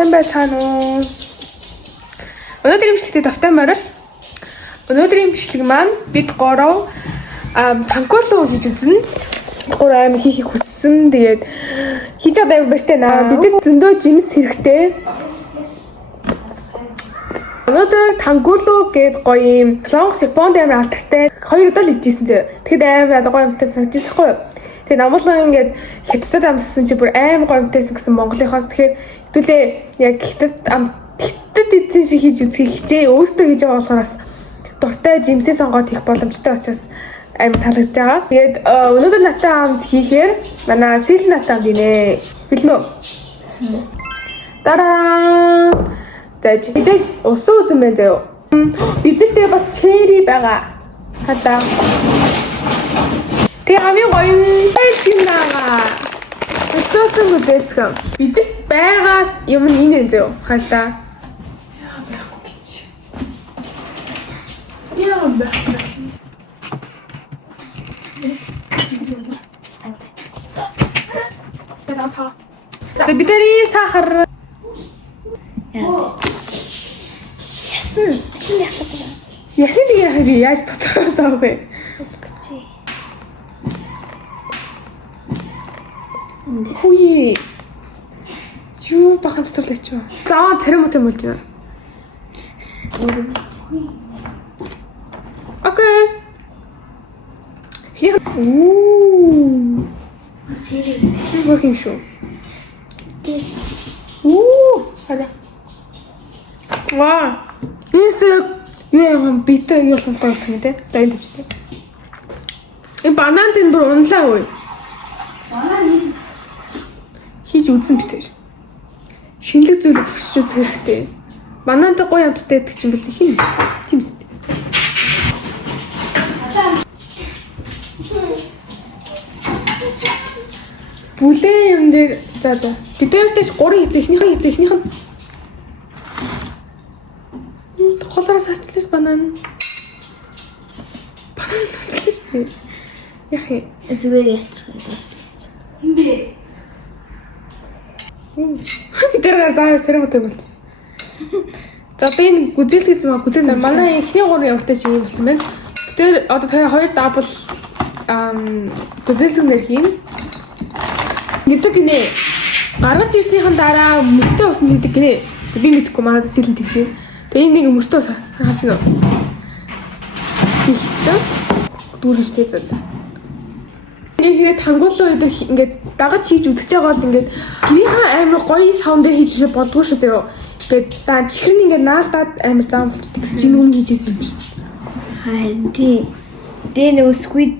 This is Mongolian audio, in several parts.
сайн байцгаана уу? Өнөөдрийн бичлэгээ давтай морил. Өнөөдрийн бичлэг маань бид гороо танкуулуу хийж үзнэ. Гур аим хийхийг хүссэн. Тэгээд хийж байгаа юм бэртэ наа. Бидэд зөндөө жимс хэрэгтэй. Өнөөдөр танкуулуу гэж гоё юм солонгос Японд амар алдартай 2 удаа л хийжсэн зэ. Тэгэхэд амар гоё юмтай санагдчихсан хгүй юу? Тэгээ намуулан ингээд хятадд амссан чи бүр аим гоё юмтайсэн гэсэн Монголынхоос тэгэхээр хэдүүлээ яг хятадд эзэн шиг хийж үзхийг хичээ өөртөө хийж байгаа болохоос дуртай жимсээ сонгоод хийх боломжтой учраас аим таалагдж байгаа. Тэгээд өнөөдөр натаа хамт хийхээр манай сэл натаа гинэ. Билнэ үү? Тараа. За бидэж усан үзэн байна заяа. Бидэртээ бас чери байгаа. Хадаа. Тэгээ хамгийн гоё юм байгаа. Өсөөсөн үзэлцгэн. Бидэрт байгаа юм энэ зөө. Хадаа. Яа байх вэ гэж. Яа байх вэ. За бидний сахар. Ясан яах вэ? Ясан тэгээ би яаж тодорхойлж байгаа вэ? Хүй. Юу бахан цэцэрлэгч вэ? За церемонтэй болж байна. Окей. Хий. Уу. Чири. Юу юм шүү? Тий. Хара. Ваа. Бисээ юм битээ юу юм гоё юм те. Дайнд тавьчихсан. Энэ банан тэн бүр унлаа уу? Банан хийж үзэн битээ. Шинэлэг зүйлийг төвшиж үзэх хэрэгтэй. Банантай гоё амттай байдаг чинь бол хин. Тийм үст. Бүлээ юм дээр за бидээртэй ч 3 хийцээ эхнийх нь холоос хацлаас банан үзлээ. Яхи зүгээр яачих юм бэ? Юм бэ? Бидээр заа церемонтэй болж. За би энэ гүзэлтгэж маа гүзэл манай эхний 3 ямартай шиг юм болсон байна. Тэр одоо та 2 дабл гүзэлцгнэр хийн. Гэдэг гинэ. Гаргаж ирснийхэн дараа мөстэй усан хийдэг гинэ. Би мэдэхгүй маа сэлэн тэгжээ. Тэгээ энэ нэг мөстэй харж нөө. Хийхтэй. Дүүрэнтэй зөө. Ингээд тангуулуу ингээд дагаж хийж үзэж байгаа бол ингээд гэрийнхаа амар гоё саундыг хийж болдгоо шүү зөө. Ингээд даа чихэр нь ингээд наалдаад амар зам болчихдаг гэсэн чинь өмнө хийжсэн юм шүү дээ. Харин тий. Дээ нэг squid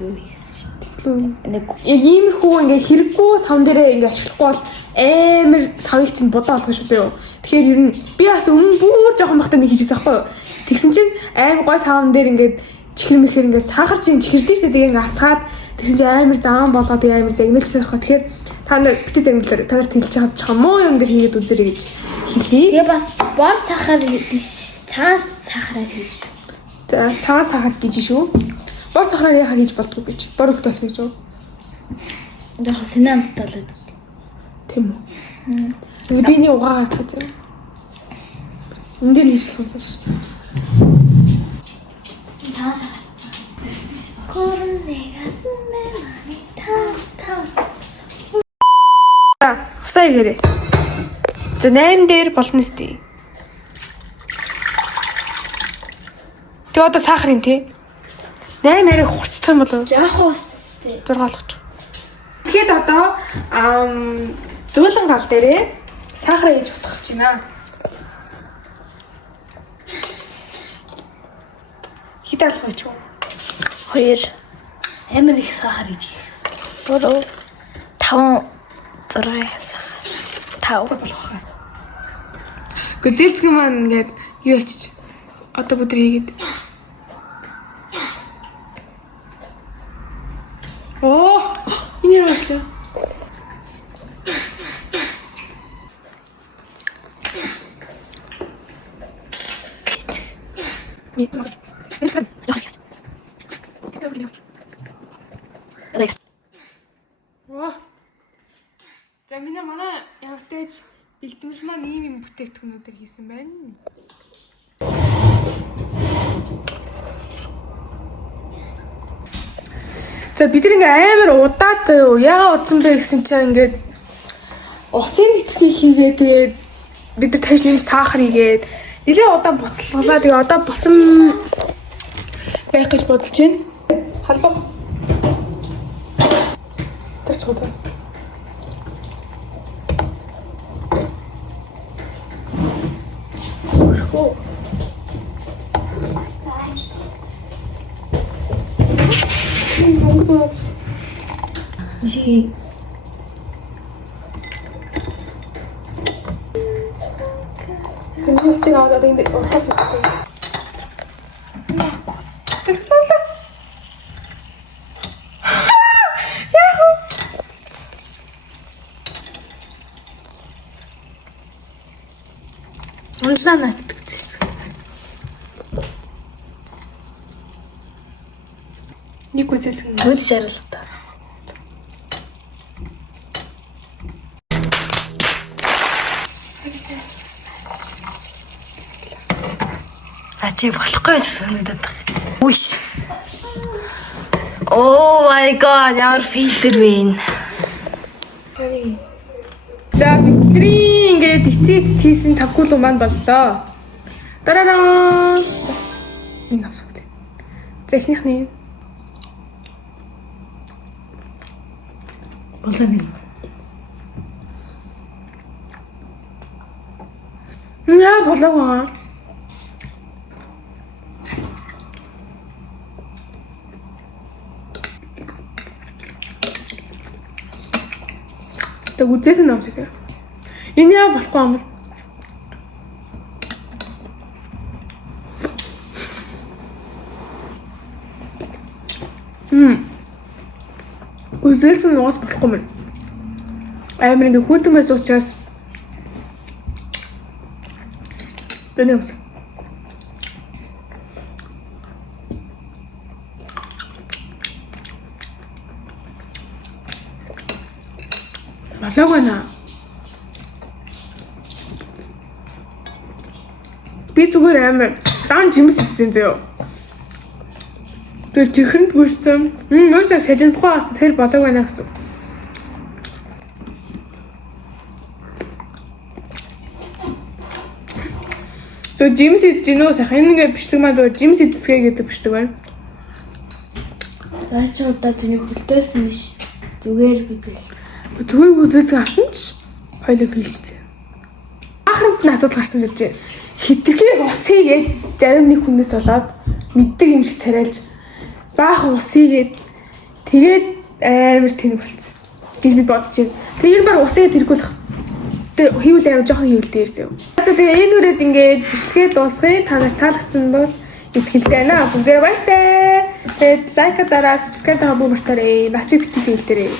юу хийсэн шүү дээ. Нэг иймэрхүү ингээд хэрэггүй саунд дээрээ ингээд ашиглахгүй бол амар савыг чинь будаа болгох шүү зөө. Тэгэхээр ер нь би бас өмнө бүр жоохон бахтай нэг хийжсэн байхгүй юу. Тэгсэн чинь амар гоё саунд дээр ингээд чихэр мэхэр ингээд сахар чинь чихэрдээ шүү дээ. Тэгээ ингээд асгаад тэгсэн чинь амар зам болгоод амар загнуулсан байхгүй. Тэгэхээр та нар битээ загнуулаар та нарт хэлж байгаа ч муу юм дээр хийгээд үзэрэй гэж хэлье. тэгээ бас бор сахар биш. Цаас сахараар хийж. За цаас сахар гэж шүү. Бор сахараар яхаа хийж болдгоо гэж. Бор өгтөөс гэж юу? Яг синамт болоод. Тийм үү. Биний угаагаа тааж. Энд дээр хийх юм биш. Цаас сахар. Корнега сүмэ мани та. Усаа игээрэй. За 8 дээр болно сте. Тэг одоо сахар юм тий. 8 арай хурцдах юм болов? Жаах ус тий. 6 болгоч. Тэгэхэд одоо зөөлөн гал дээрээ сахар хийж утгах гэж байна. Хит алах гэж юу? 2 амар их сахар хийж хийсэн. 4 5 6 сахар. 5 болох хаа. Гүзэлцгэн маань ингээд юу ячиж одоо бүдэр хийгээд. Оо энэ юу вэ? За манай ямар ч Бэлтгэл маань ийм юм бүтээгдэхүүнүүдээр хийсэн байна. За бид нэг амар удаад зөө яага удсан бэ гэсэн чинь ингээд усын нэтрхий хийгээ тэгээд бид нар тааш нэм сахар хийгээд нэлээ удаан буцалгалаа. Тэгээ одоо болсон байх гэж бодож байна. Халбаг. Тэр чудаа. Оо. Жи. Тэнгуүцийг аваад одоо энэ уртаас өгсөн. Тэсгэлээ. Яху. Унлаа натгдсэн. Нэг үзэлсэн. Үд шаралтай. Ачи болохгүй санагдаад байна. Үш. Oh my god, ямар фильтр вэ? За бидний ингээд эцээц хийсэн тавгуулуу маань боллоо. Дараараа. Энэ авсагт. За эхнийхний Болоо нэг. яа болоо. Тэг үзээсэн юм шиг. Энэ яа болохгүй юм бол. Үзээсэн нугас болохгүй юм. Амар ингэ хүйтэн байсан учраас тэний юмс. Болоог байна. Би зүгээр амар дан жимс хийсэн зөө. Тэр чихэнд бүрсэн. Нөөсөө шажиндахгүй бас тэр болоог байна гэсэн. So жимс хийж гинөө сайхан ингээ бичдэг маань зөв жимс хийцгээ гэдэг бичдэг байна. Раач удаа тэний хөлтөөсөн биш. Зүгээр бигүй. Зүгээр үзээцгээ авсан ч хоёлоо фильтээ. Ахранд нь асуудал гарсан гэж байна. Хитрхи ус хийгээд зарим нэг хүнээс болоод мэддэг юм шиг царайлж баахан ус хийгээд тэгээд амар тэнэг болцсон. гэж би бодож байна. Тэгээд баг усыг тэргүүлэх. Тэр хийвэл аим жоохон хийвэл дээр зөө. За тэгээ энэ үрээд ингээд бичлэгээ дуусгая. Та нарт таалагдсан бол итгэлтэй байна. Бүгдээ баяртай. Тэгээд лайк дараа, subscribe та бүгд мартаарай. Начиг битгий хэлдэрэй.